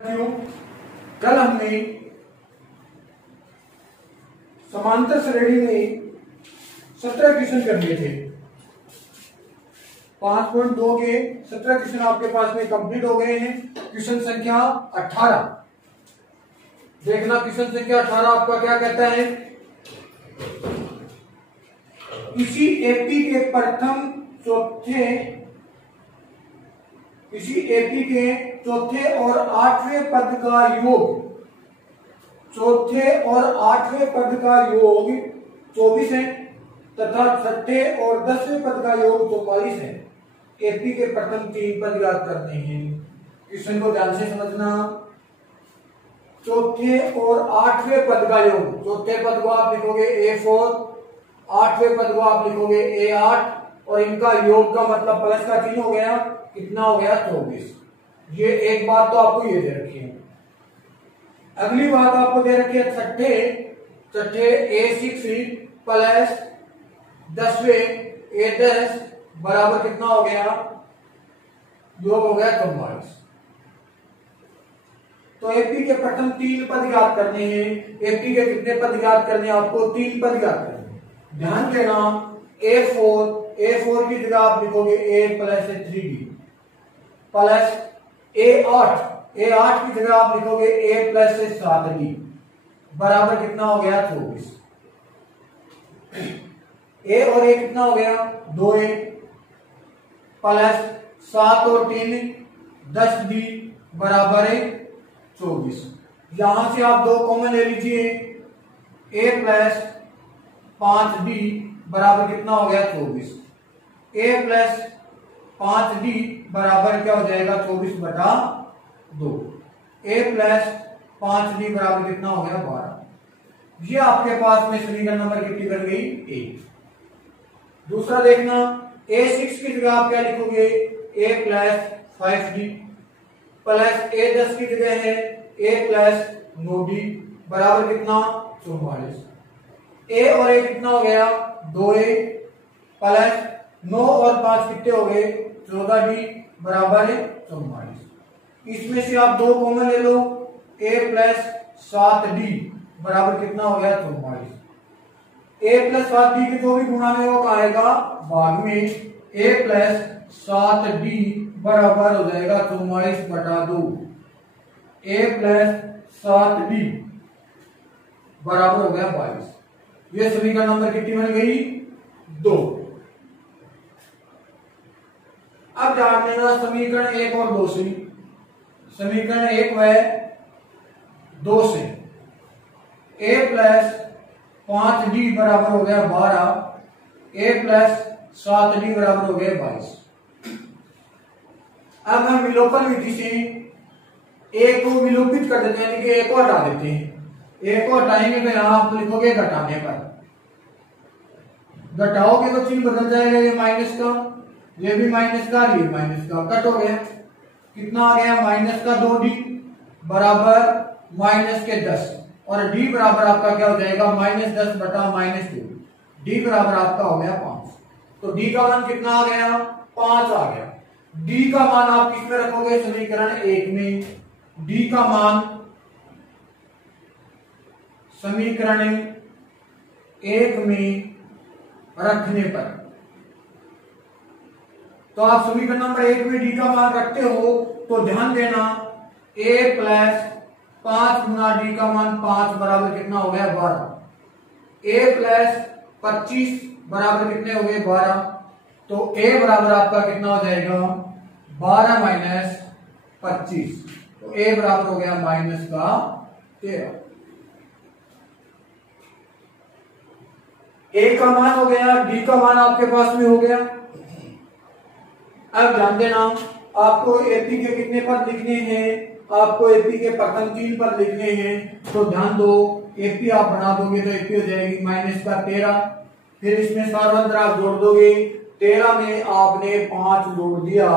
कल हमने समांतर श्रेणी में 17 क्वेश्चन कर लिए थे। 5.2 के 17 क्वेश्चन आपके पास में कंप्लीट हो गए हैं। क्वेश्चन संख्या 18 देखना। क्वेश्चन संख्या 18 आपका क्या कहता है? किसी एपी के चौथे और आठवें पद का योग 24 है तथा छठे और 10वें पद का योग 44 है। एपी के प्रथम 3 पद याद करने हैं। क्वेश्चन को ध्यान से समझना। चौथे और आठवें पद का योग, चौथे पद को आप लिखोगे A4, आठवें पद को आप लिखोगे A8 और इनका योग का मतलब प्लस का चिन्ह हो गया। कितना हो गया? 24। ये एक बात तो आपको ये दे रखी है। अगली बात आपको दे रखी है छठे A6 प्लस 10वें A10 बराबर कितना हो गया? योग हो गया 44। तो एपी के प्रथम 3 पद याद करने हैं। एपी के कितने पद याद करने हैं? आपको 3 पद याद करने हैं। ध्यान देना। A4 की जगह आप लिखोगे A plus 3B plus A8 की जगह आप लिखोगे A प्लस 7B बराबर कितना हो गया? 24। A और A कितना हो गया? 2A प्लस 7 और 3 10B बराबर है 24। यहां से आप 2 कॉमन ले लीजिए। A प्लस 5B बराबर कितना हो गया? 24। A प्लस 5D बराबर क्या हो जाएगा? 24/2। A प्लस 5D बराबर कितना हो गया? 12। ये आपके पास में समीकरण नंबर कितनी बन गई? 1। दूसरा देखना। A6 की जगह आप क्या लिखोगे? A plus 5D plus A10 की जगह है A प्लस 9D बराबर कितना? 44। A और A कितना हो गया? 2A प्लस 9 और 5 कितने हो गए? 14D बराबर है 44। इसमें से आप 2 कॉमन ले लो। A प्लस 7D बराबर कितना हो गया? 44। A प्लस 7D के जो भी गुणा में वो आएगा भाग में A प्लस 7D बराबर हो जाएगा 44/2। A प्लस 7D बराबर हो गया 22। ये समीकरण नंबर कितनी बन गई? 2। अब जान लेना समीकरण 1 और 2 से। समीकरण 1 व 2 से A प्लस 5D बराबर हो गया 12। A प्लस 7D बराबर हो गया 22। अब हम विलोपन विधि से A को विलोपित कर देते हैं, यानी कि A को हटा देते हैं। A को हटाएंगे तो यहां आप लिखोगे घटाने पर। घटाओगे तो चिन्ह बदल जाएगा। ये माइनस का, ये भी माइनस का, ये माइनस का, कट हो गया। कितना आ गया? माइनस का 2D बराबर माइनस के 10 और D बराबर आपका क्या हो जाएगा? -10/-2। D बराबर आपका हो गया 5। तो D का मान कितना आ गया? 5 आ गया। D का मान आप किस में रखोगे? समीकरण 1 में। D का मान समीकरण 1 में रखने पर, तो आप समीकरण नंबर 1 में D का मान रखते हो तो ध्यान देना A प्लस 5 गुना D का मान 5 बराबर कितना हो गया? 12। A प्लस 25 बराबर कितने हो गए? 12। तो A बराबर आपका कितना हो जाएगा? 12 माइनस 25। तो A बराबर हो गया -13। A का मान हो गया, D का मान आपके पास में हो गया। अब ध्यान देना, आपको एपी के कितने पद लिखने हैं? आपको एपी के प्रथम 3 पद लिखने हैं। तो ध्यान दो, एपी आप बना दोगे तो एपी हो जाएगी -13। फिर इसमें सारवंतर आप जोड़ दोगे। 13 में आपने 5 जोड़ दिया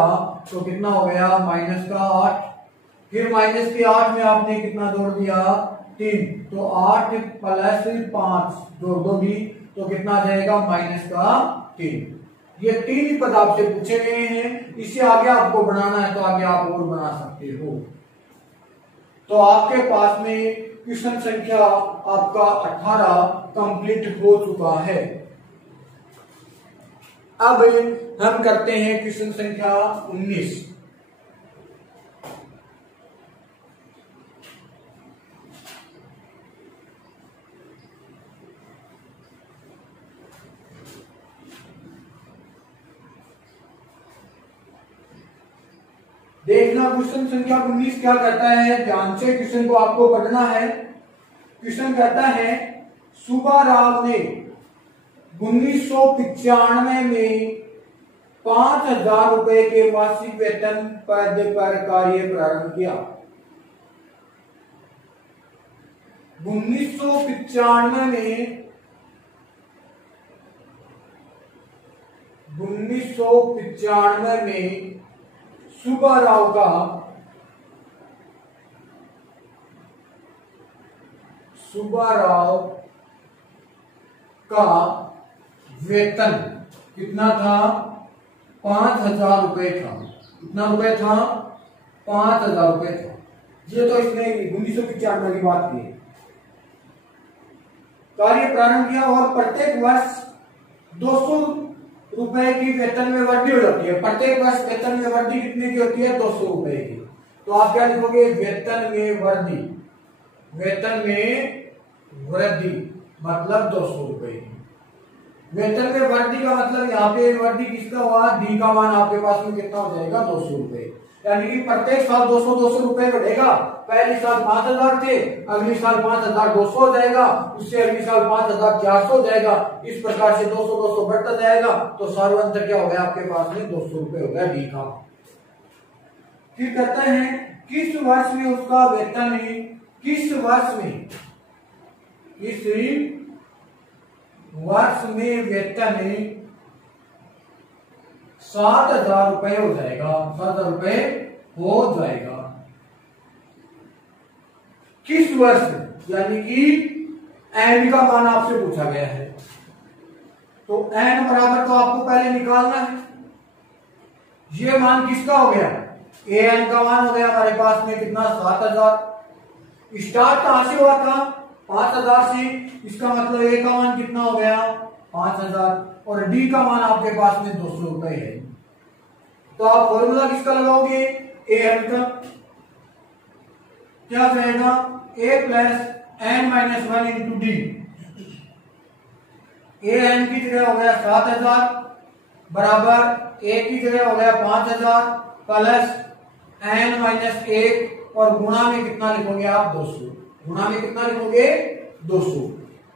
तो कितना हो गया? -8। फिर -8 में आपने कितना जोड़ दिया? 3। तो 8 प्लस 5 जोड़ दोगी तो कितना आ जाएगा? -3। ये 3 पद आपसे पूछे गए हैं। इससे आगे आपको बनाना है तो आगे आप और बना सकते हो। तो आपके पास में क्वेश्चन संख्या आपका 18 कंप्लीट हो चुका है। अब हम करते हैं क्वेश्चन संख्या 19। देखना क्वेश्चन संख्या 19 क्या करता है, ध्यान से क्वेश्चन को आपको पढ़ना है। क्वेश्चन कहता है सुब्बा राव ने 1995 में 5,000 रुपए के मासिक वेतन पद पर कार्य प्रारंभ किया। 1995 में सुब्बा राव का वेतन कितना था, 5,000 रुपए था। कितना रुपए था, 5,000 रुपए था। ये तो इसने 1995 की बात की। कार्य प्रारंभ किया और प्रत्येक वर्ष 200 रुपए की वेतन में वृद्धि हो जाती है। प्रत्येक वर्ष वेतन में वृद्धि कितने की होती है, 200 रुपए की। तो आप क्या लिखोगे, वेतन में वृद्धि, वेतन में वृद्धि मतलब 200 रुपए की। वेतन में वृद्धि का मतलब यहाँ पे वृद्धि किसका हुआ, डी का मान आपके पास में कितना हो जाएगा, 200 रुपए। यानी कि प्रत्येक साल 200 रुपए बढ़ेगा। पहली साल 5,000 थे, अगली साल 5,200 हो जाएगा, उससे अगली साल 5,400 हो जाएगा। इस प्रकार से 200 बढ़ता जाएगा। तो सर्वांतर क्या हो गया आपके पास में, 200 रुपए हो गया डी का। फिर कहते हैं किस वर्ष में उसका वेतन, किस वर्ष में वेतन 7,000 रुपए हो जाएगा, 7,000 रुपए हो जाएगा। किस वर्ष, यानी कि एन का मान आपसे पूछा गया है। तो एन बराबर तो आपको पहले निकालना है। ये मान किसका हो गया, ए एन का मान हो गया हमारे पास में कितना, 7,000। स्टार्ट कहां से हुआ था, 5,000 से। इसका मतलब ए का मान कितना हो गया, 5,000। और डी का मान आपके पास में 200 रुपए है। तो आप फॉर्मूला किसका लगाओगे, ए एन का। क्या जाएगा, A plus N minus 1 into D. A N की जगह हो गया 7,000 बराबर ए की जगह हो गया 5,000 प्लस एन माइनस 1 और गुणा में कितना लिखोगे आप, 200। गुणा में कितना लिखोगे, 200।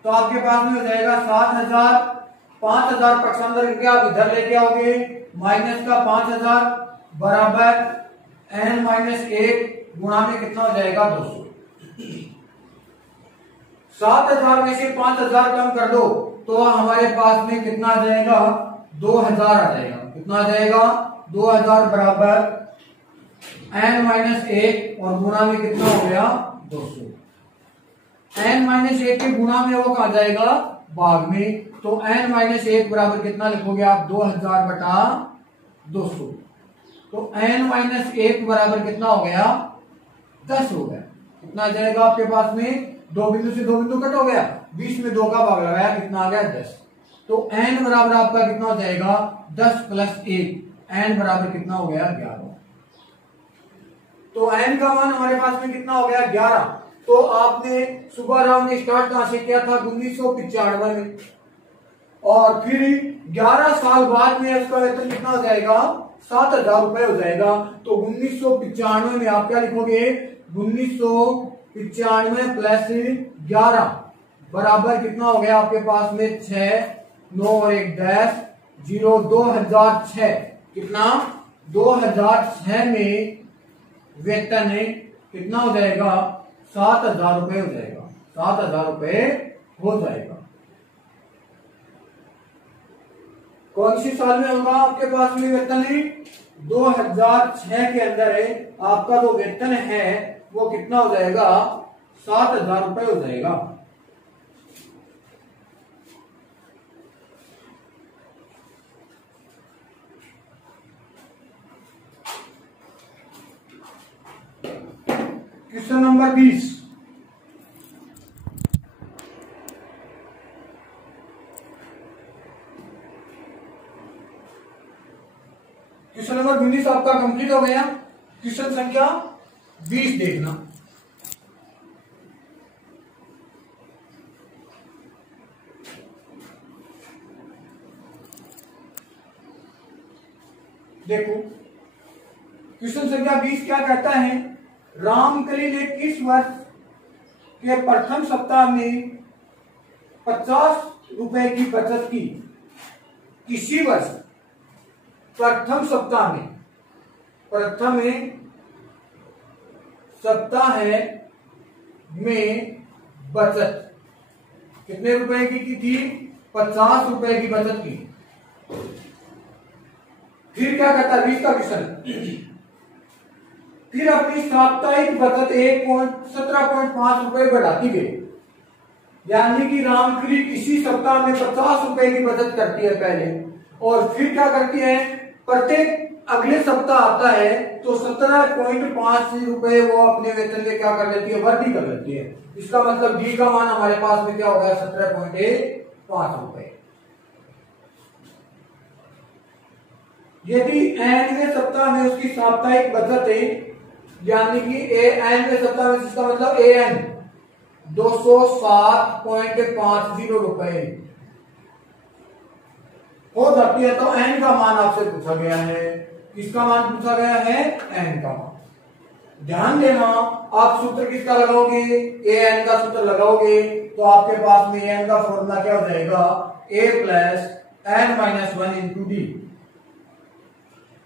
तो आपके पास में हो जाएगा 7,000। 5,000 पक्ष अंदर करके आप इधर लेके आओगे, माइनस का 5,000 बराबर एन माइनस 1 गुणा में कितना हो जाएगा, 200। 7,000 में से 5,000 कम कर दो तो हमारे पास में कितना आ जाएगा, 2,000 आ जाएगा। कितना आ जाएगा, 2,000 बराबर एन माइनस 1 और गुणा में कितना हो गया, 200। एन माइनस 1 के गुणा में वो कहा जाएगा भाग में। तो एन माइनस 1 बराबर कितना लिखोगे आप, 2,000 बटा 200। तो एन माइनस 1 बराबर कितना हो गया, 10 हो गया। कितना आ जाएगा आपके पास में, 2 बिंदु से 2 बिंदु कट हो गया, 20 में 2 का भाग लगाया, कितना आ गया, 10। तो एन बराबर आपका कितना हो जाएगा, 10 प्लस 1। एन बराबर कितना हो गया, 11। तो एन का मान हमारे पास में कितना हो गया, 11। तो आपने सुब्बा राव ने स्टार्ट कहां से किया था, 1995 में। और फिर 11 साल बाद में उसका वेतन कितना हो जाएगा, 7,000 रुपए हो जाएगा। तो 1995 में आप क्या लिखोगे, 1995 प्लस 11 बराबर कितना हो गया आपके पास में, 6, 9 और 1 10, 0, 2006। कितना, 2006 में वेतन कितना हो जाएगा, 7,000 रुपए हो जाएगा। 7,000 रुपए हो जाएगा। कौन सी साल में होगा आपके पास में वेतन, 2006 के अंदर है आपका जो वेतन है वो कितना हो जाएगा, 7,000 रुपए हो जाएगा। Question number 20। क्वेश्चन नंबर 19 आपका कंप्लीट हो गया। क्वेश्चन संख्या 20 देखना। देखो क्वेश्चन संख्या 20 क्या कहता है, रामकली ने किस वर्ष के प्रथम सप्ताह में 50 रुपए की बचत की। किसी वर्ष प्रथम सप्ताह में, प्रथम सप्ताह में बचत कितने रुपए की थी, 50 रुपए की बचत की। फिर क्या कहता है 20 का क्वेश्चन, फिर अपनी साप्ताहिक बचत 17.5 रुपए बढ़ाती गई। यानी कि रामकली किसी सप्ताह में 50 रुपए की बचत करती है पहले, और फिर क्या करती है, प्रत्येक अगले सप्ताह आता है तो 17.5 रुपए वो अपने वेतन में क्या कर लेती है, वृद्धि कर लेती है। इसका मतलब डी का मान हमारे पास में क्या हो गया, 17.5 रुपए। यदि एनवें सप्ताह में उसकी साप्ताहिक बचत है, यानी कि एनवें सप्ताह में, इसका मतलब एन 207.50 रुपए हो जाती है, तो एन का मान आपसे पूछा गया है। किसका मान पूछा गया है, एन का मान। ध्यान देना, आप सूत्र किसका लगाओगे, ए एन का सूत्र लगाओगे तो आपके पास में एन का फॉर्मूला क्या हो जाएगा, A plus N minus 1 into D.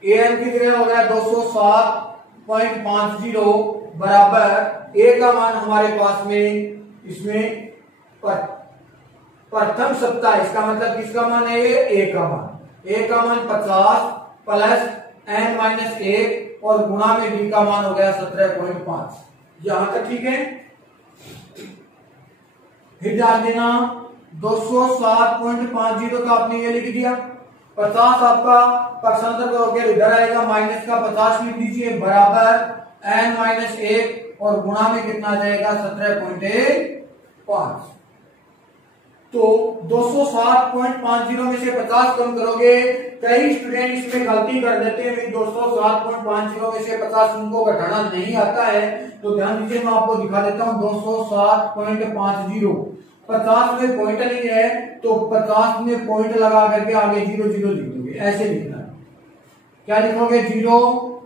A N कितने हो गया, 207.50 बराबर ए का मान हमारे पास में इसमें प्रथम सप्ताह, इसका मतलब किसका मान है, ए का मान। ए का मान 50 प्लस एन माइनस 1 और गुणा में डी का मान हो गया 17.5। यहां तक ठीक है। फिर ध्यान देना, 207.50 का आपने ये लिख दिया, 50 आपका पक्षांतर करोगे इधर आएगा, माइनस का 50 लिख दीजिए, बराबर एन माइनस 1 और गुणा में कितना आ जाएगा, 17.5। तो 207.50 में से 50 कम करोगे, कई स्टूडेंट इसमें गलती कर देते हैं, 207.50 में से 50 उनको घटाना नहीं आता है। तो ध्यान दीजिए, मैं आपको दिखा देता हूं, 207.50 50 में पॉइंट नहीं है तो 50 में पॉइंट लगा करके आगे 0 0 लिख दोगे, ऐसे लिखना है। क्या लिखोगे, 0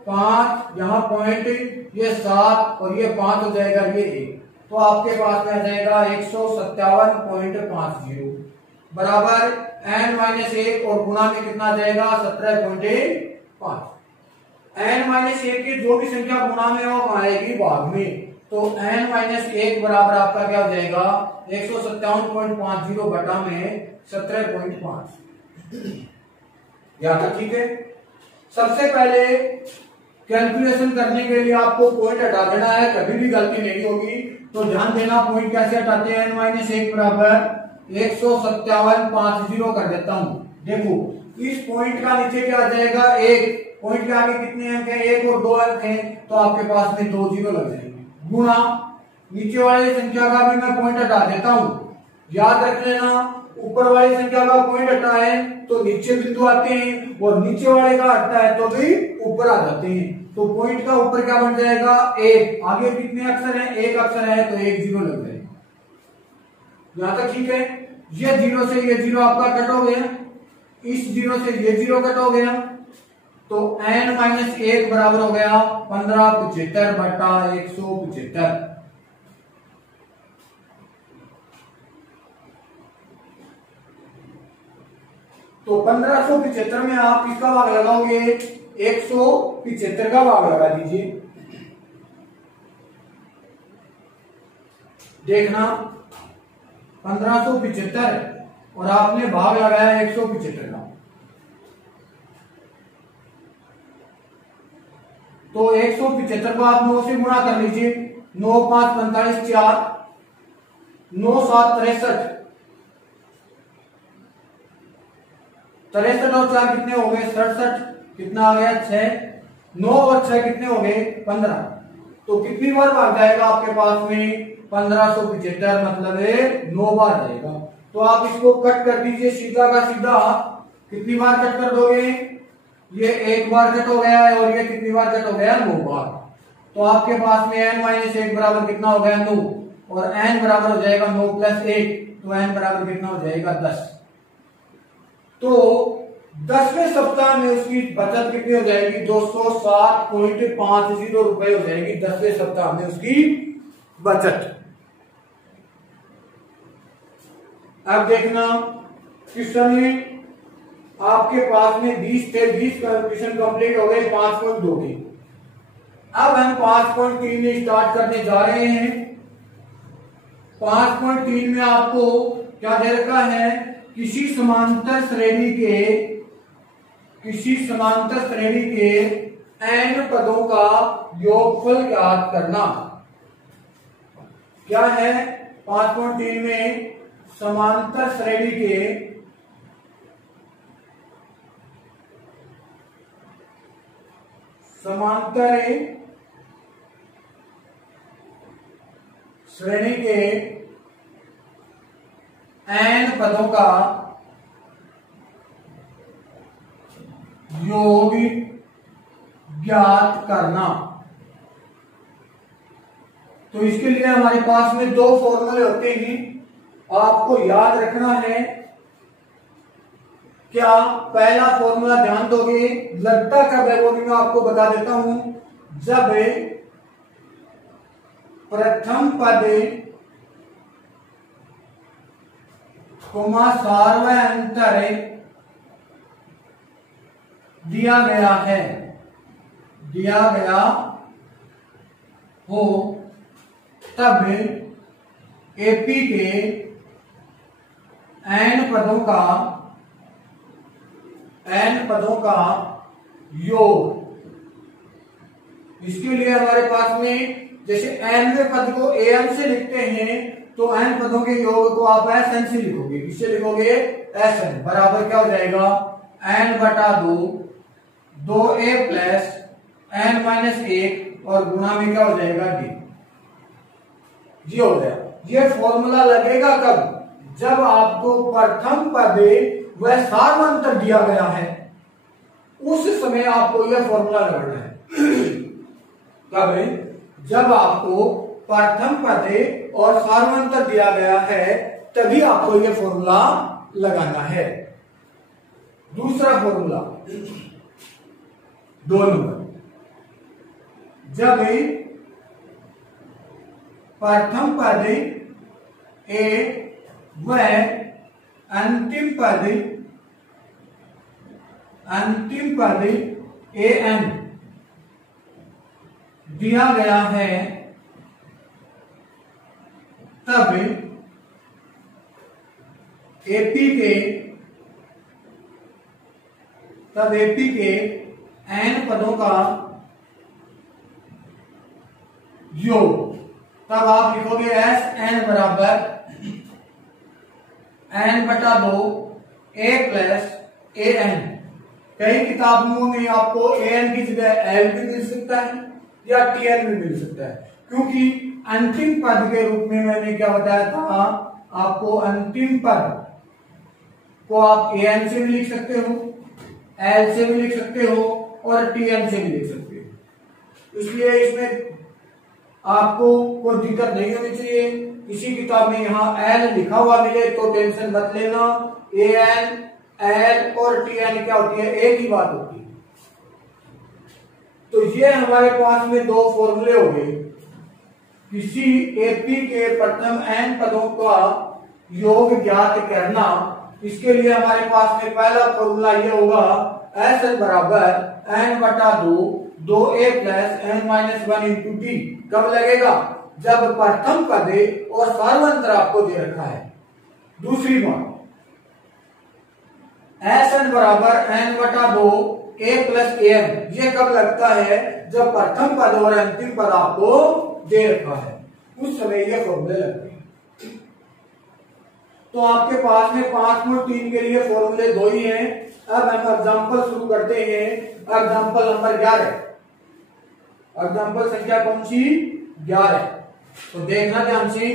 5, यहाँ पॉइंट ये 7 और ये 5 हो जाएगा, ये 1, तो आपके पास में आ जाएगा 157.50 बराबर एन माइनस 1 और गुणा में कितना आ जाएगा, 17.5। एन माइनस 1 की जो भी संख्या गुणा में हो आएगी भाग में, तो एन माइनस 1 बराबर आपका क्या हो जाएगा, 157.50 बटा में 17.5। या तो ठीक है। सबसे पहले कैलकुलेशन करने के लिए आपको पॉइंट हटा देना है, कभी भी गलती नहीं होगी। तो ध्यान देना, पॉइंट कैसे हटाते हैं, एन माइनस 1 बराबर 157.50 कर देता हूं। देखो इस पॉइंट का नीचे क्या आ जाएगा, 1, पॉइंट के आगे कितने अंक हैं, 1 और 2 अंक हैं, तो आपके पास में 2 0 लग जाएंगे। गुणा नीचे वाली संख्या का भी मैं पॉइंट हटा देता हूं। याद रख लेना, ऊपर वाली संख्या का पॉइंट हटा है तो नीचे बिंदु आते हैं, और नीचे वाले का हटता है तो भी ऊपर आ जाते हैं। तो पॉइंट का ऊपर क्या बन जाएगा, 1, आगे कितने अक्षर हैं, 1 अक्षर है तो 1 0 लग जाएगा। यहां तक ठीक है। ये 0 से ये 0 आपका कट हो गया, इस 0 से ये 0 कट हो गया, तो n माइनस 1 बराबर हो गया 1575 बटा 175। तो 1575 में आप किसका भाग लगाओगे, 175 का भाग लगा दीजिए। देखना 1575 और आपने भाग लगाया 175 का, तो 175 को आप 9 से गुणा कर लीजिए, 9 5 45 4, 9 7 63, 63 और 4 कितने हो गए 67, कितना आ गया 6, 9 और 6 कितने हो गए 15, तो कितनी बार भाग जाएगा आपके पास में 1575, मतलब 9 बार जाएगा। तो आप इसको कट कर दीजिए सीधा का सीधा। कितनी बार कट कर दोगे? ये 1 बार कट हो गया है और ये कितनी बार कट हो गया? 9 बार। तो आपके पास में n माइनस 1 बराबर कितना हो गया? 9। और n बराबर हो जाएगा 9 प्लस 1, तो n बराबर कितना हो जाएगा? 10। तो 10वें सप्ताह में उसकी बचत कितनी हो जाएगी? 207.50 रुपए हो जाएगी 10वें सप्ताह में उसकी बचत। अब देखना क्वेश्चन में आपके पास में 20 थे, 20 क्वेश्चन कंप्लीट हो गए 5.2 के। अब हम 5.3 में स्टार्ट करने जा रहे हैं। 5.3 में आपको क्या दे रखा है? किसी समांतर श्रेणी के n पदों का योगफल ज्ञात करना। क्या है 5.3 में? समांतर श्रेणी के n पदों का योग ज्ञात करना। तो इसके लिए हमारे पास में 2 फॉर्मूले होते हैं, आपको याद रखना है। क्या पहला फॉर्मूला ध्यान दोगे? लगता कब है वो भी मैं आपको बता देता हूं। जब प्रथम पद सार्वंतर दिया गया हो, तब एपी के n पदों का योग। इसके लिए हमारे पास में जैसे nवें पद को an से लिखते हैं, तो n पदों के योग को आप sn से लिखोगे। किससे लिखोगे? sn बराबर क्या हो जाएगा? n बटा 2a प्लस n माइनस 1 और गुणा में क्या हो जाएगा? d। जी हो गया। ये फॉर्मूला लगेगा कब? जब आपको प्रथम पद वह सार्वंतर दिया गया है, उस समय आपको यह फॉर्मूला लगाना है। कब? जब आपको प्रथम पद और सार्वंतर दिया गया है, तभी आपको यह फॉर्मूला लगाना है। दूसरा फॉर्मूला 2 नंबर, जब प्रथम पद ए व अंतिम पद an दिया गया है, तब एपी के n पदों का योग। तब आप लिखोगे Sn बराबर n बटा 2 a प्लस an। कई किताबों में आपको an की जगह l भी मिल सकता है या tn भी मिल सकता है, क्योंकि अंतिम पद के रूप में मैंने क्या बताया था आपको? अंतिम पद को आप an से भी लिख सकते हो, l से भी लिख सकते हो और tn से भी लिख सकते हो। इसलिए इसमें आपको कोई दिक्कत नहीं होनी चाहिए। किसी किताब में यहाँ l लिखा हुआ मिले तो टेंशन मत लेना। an, l और tn क्या होती है? एक ही बात होती है। तो ये हमारे पास में 2 फॉर्मूले हो गए। किसी एपी के प्रथम n पदों का योग ज्ञात करना। इसके लिए हमारे पास में पहला फॉर्मूला ये होगा Sn बराबर n बटा 2a plus n minus 1 into T. कब लगेगा? जब प्रथम पद और सार्वंतर आपको दे रखा है। दूसरी बात, Sn बराबर n बटा 2a प्लस an, ये कब लगता है? जब प्रथम पद और अंतिम पद आपको दे रखा है, उस समय ये फॉर्मूले लगते हैं। तो आपके पास में 5.3 के लिए फॉर्मूले 2 ही हैं। अब हम एग्जांपल शुरू करते हैं। Example number 11। एग्जाम्पल संख्या कौन सी? 11। तो देखना ध्यान से,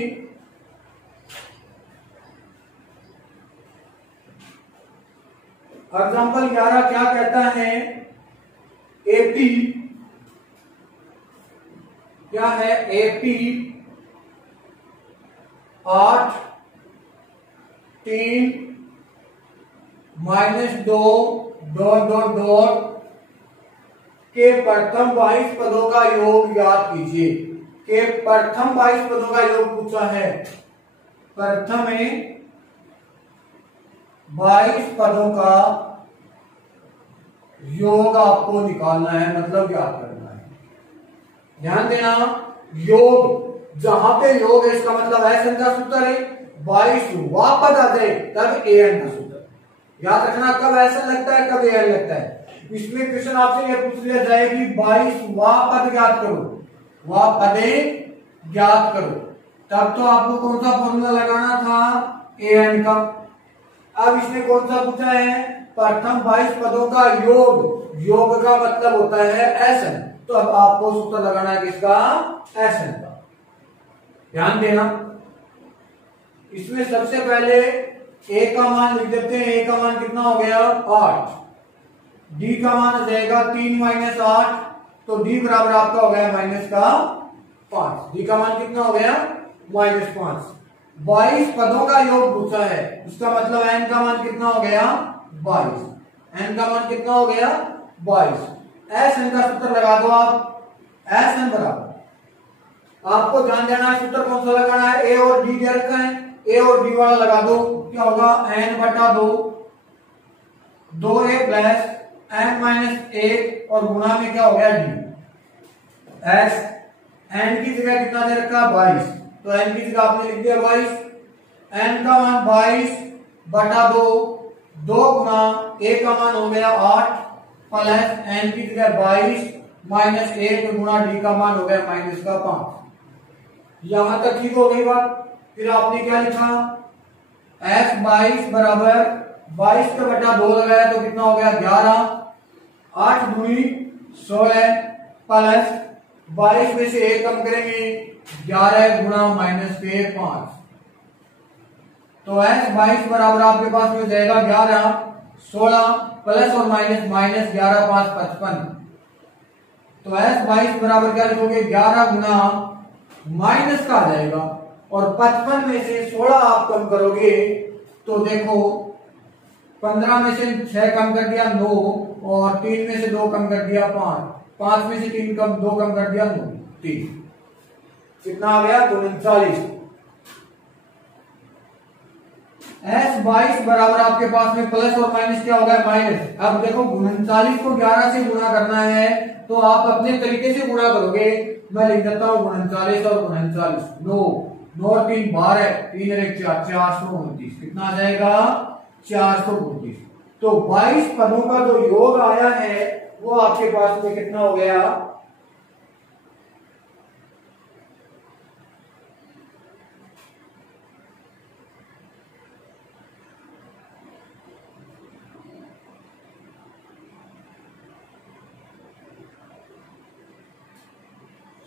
एग्जाम्पल 11 क्या कहता है? 80 क्या है? 80 8 3 -2 डॉट डॉट डॉट के प्रथम 22 पदों का योग याद कीजिए। के प्रथम 22 पदों का योग पूछा है। प्रथम 22 पदों का योग आपको निकालना है, मतलब याद करना है। ध्यान देना, योग जहां पे योग है इसका मतलब एन का सूत्र है। 22 पद आ जाए तब एन का सूत्र याद रखना। कब ऐसा लगता है, कब एन लगता है। इसमें क्वेश्चन आपसे यह पूछ लिया जाए कि 22 पद ज्ञात करो, वह पदे ज्ञात करो, तब तो आपको कौन सा फॉर्मूला लगाना था? एन का। अब इसने कौन सा पूछा है? प्रथम 22 पदों का योग। योग का मतलब होता है एन, तो अब आपको सूत्र लगाना है किसका? एन का। ध्यान देना, इसमें सबसे पहले ए का मान लिख देते हैं। ए का मान कितना हो गया? 8। डी का मान हो जाएगा 3 - 8, तो डी बराबर आपका हो गया -5। डी का मान कितना हो गया? -5। 22 पदों का योग पूछा है, उसका मतलब एन का मान कितना हो गया? 22। एन का मान कितना हो गया? 22। एस एन का सूत्र लगा दो आप। एस एन बराबर, आपको ध्यान देना है सूत्र कौन सा लगाना है। ए और डी दे रखा है, ए और डी वाला लगा दो। क्या होगा? n/2 2a प्लस n-1 और गुणा में क्या हो गया? डी। एस n की जगह कितना दे रखा? 22, तो n की जगह आपने लिख दिया 22। n का मान 22/2, 2 गुना a का मान हो गया 8 प्लस n की जगह 22 -1 गुना डी का मान हो गया -5। यहां तक ठीक हो गई बात। फिर आपने क्या लिखा? f 22 बराबर 22 का बटा 2 लगाया तो कितना हो गया? 11। 8 दूनी 16 प्लस 22 में से 1 कम करेंगे 11 गुना -5। तो f 22 बराबर आपके पास में जाएगा 11, 16 प्लस और माइनस -11 5 55। तो f 22 बराबर क्या लिखोगे? 11 गुना माइनस का आ जाएगा और 55 में से 16 आप कम करोगे तो देखो 15 में से 6 कम कर दिया 9 और 3 में से 2 कम कर दिया 5, 5 में से 3 कम 2 कम कर दिया 9, 3। कितना आ गया? 39। S 22 बराबर आपके पास में प्लस और माइनस क्या होगा? माइनस। अब देखो 39 को 11 से गुणा करना है तो आप अपने तरीके से गुणा करोगे। मैं लिख देता हूं 39 और 39, 9 9 और 3 12, 3 और 1 4, 429। कितना आ जाएगा? 432। तो 22 पदों का जो योग आया है वो आपके पास में कितना हो गया?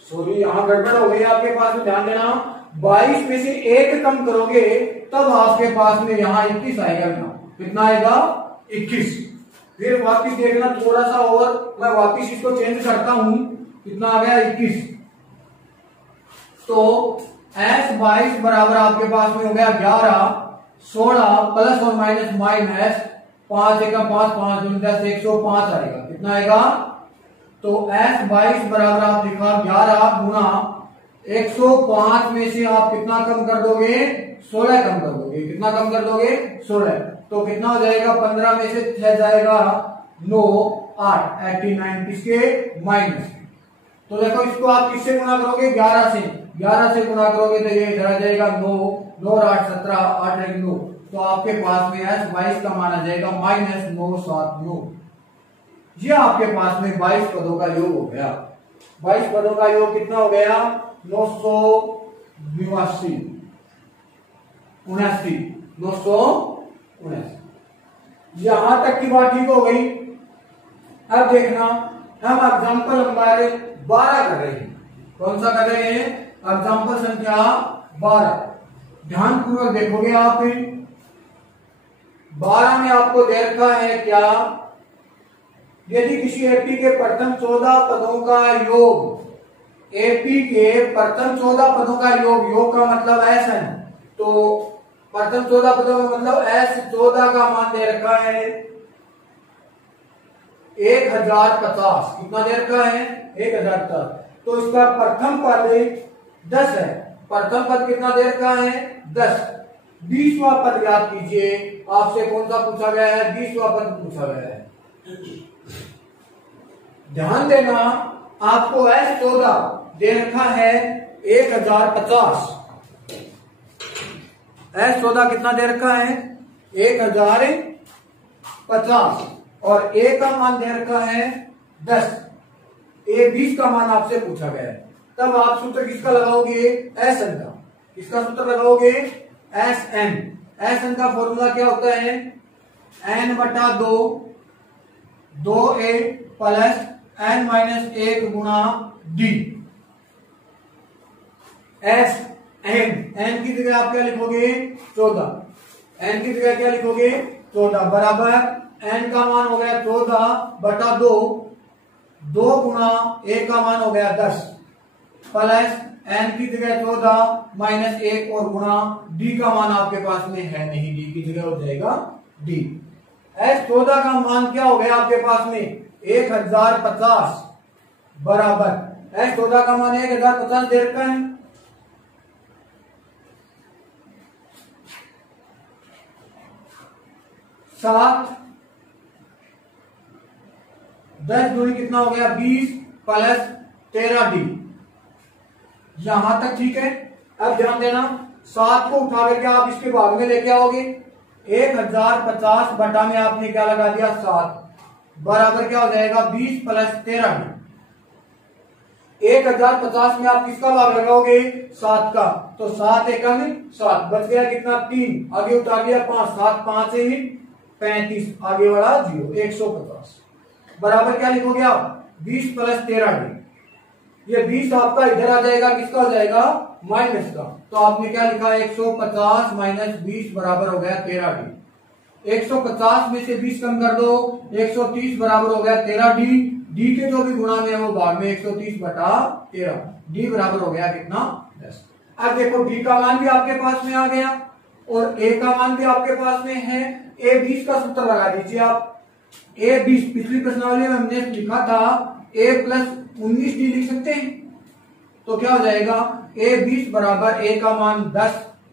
सॉरी, यहां गड़बड़ हो गई आपके पास में, ध्यान देना। 22 में से 1 कम करोगे तब आपके पास में यहां 21 आएगा। कितना आएगा? 21। फिर वापिस देखना थोड़ा सा और, मैं वापिस इसको चेंज करता हूं। कितना आ गया? 21। तो S 22 बराबर आपके पास में हो गया 11, 16 प्लस और माइनस 5 1 5 5 10 105 आएगा। कितना आएगा? तो S 22 बराबर आप लिखा 11 गुना 105 में से आप कितना कम कर दोगे? 16 कम कर दोगे। कितना कम कर दोगे? 16। तो कितना हो जाएगा? 15 में से 6 जाएगा 9, 8 89 किसके? माइनस। तो देखो इसको आप किससे गुना करोगे? 11 से। 11 से गुना करोगे तो ये इधर आ जाएगा 9, 9 और 8 17, 8 1 9। तो आपके पास में S 22 का मान आ जाएगा -979। ये आपके पास में 22 पदों का योग हो गया। 22 पदों का योग कितना हो गया? 979। 979। यहां तक की बात ठीक हो गई। अब देखना हम एग्जाम्पल नंबर 12 कर रहे हैं। कौन सा कर रहे हैं? एग्जाम्पल संख्या 12। ध्यान पूर्वक देखोगे आप। 12 में आपको दे रखा है क्या, यदि किसी एपी के प्रथम 14 पदों का योग, एपी के प्रथम 14 पदों का योग का मतलब एस है, तो प्रथम 14 पदों का मतलब एस 14 का मान दे रखा है 1050। कितना दे रखा है? 1050। तो इसका प्रथम पद 10 है। प्रथम पद कितना दे रखा है? 10। 20वां पद याद कीजिए, आपसे कौन सा पूछा गया है? 20वां पद पूछा गया है। ध्यान देना, आपको S14 दे रखा है 1050। S14 कितना दे रखा है? 1050 और ए का मान दे रखा है 10। A20 का मान आपसे पूछा गया है। तब आप सूत्र किसका लगाओगे? SN का। किसका सूत्र लगाओगे? SN। SN का फॉर्मूला क्या होता है? n/2 2a प्लस n-1 गुणा d। n की जगह आप क्या लिखोगे? 14। n की जगह क्या लिखोगे? 14 बराबर n का मान हो गया 14/2, 2 गुणा a का मान हो गया 10 प्लस n की जगह 14 -1 और गुणा d का मान आपके पास में है नहीं, d की जगह हो जाएगा d। S14 का मान क्या हो गया आपके पास में? 1050 बराबर S14 का मान 1050 दे रखा है। सात 10 दूनी कितना हो गया? 20 प्लस 13d। यहां तक ठीक है। अब ध्यान देना, 7 को उठा करके आप इसके भाग में लेके आओगे। 1050 बटा में आपने क्या लगा दिया? 7 बराबर क्या हो जाएगा? 20 प्लस 13d। 1050 में आप किसका भाग लगाओगे? 7 का। तो 7 एकम 7 बच गया कितना? 3 आगे उठा गया 5, 7 5 से 35 आगे वाला 0 150 बराबर क्या लिखोगे आप? 20 प्लस 13d। ये 20 आपका इधर आ जाएगा, किसका हो जाएगा? माइनस का। तो आपने क्या लिखा? 150 माइनस 20 बराबर हो गया 13d। 150 में से 20 कम कर दो, 130 बराबर हो गया 13d। d के जो भी गुणा में है वो भाग में 130/13। d बराबर हो गया कितना? 10। अब देखो d का मान भी आपके पास में आ गया और a का मान भी आपके पास में है। A20 का सूत्र लगा दीजिए आप। A20 पिछली प्रश्नावली में हमने लिखा था a प्लस 19d लिख सकते हैं। तो क्या हो जाएगा? A20 बराबर a का मान 10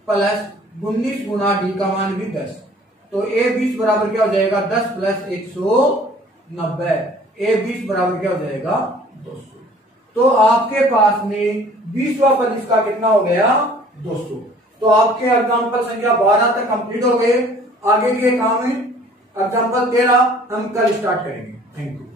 प्लस 19 गुना d का मान भी 10। तो A20 बराबर क्या हो जाएगा? 10 प्लस 190। A20 बराबर क्या हो जाएगा? 200। तो आपके पास में 20वां पद इसका कितना हो गया? 200। तो आपके एग्जाम्पल संख्या 12 तक कंप्लीट हो गए। आगे के काम है एग्जाम्पल 13 हम कल स्टार्ट करेंगे। Thank you.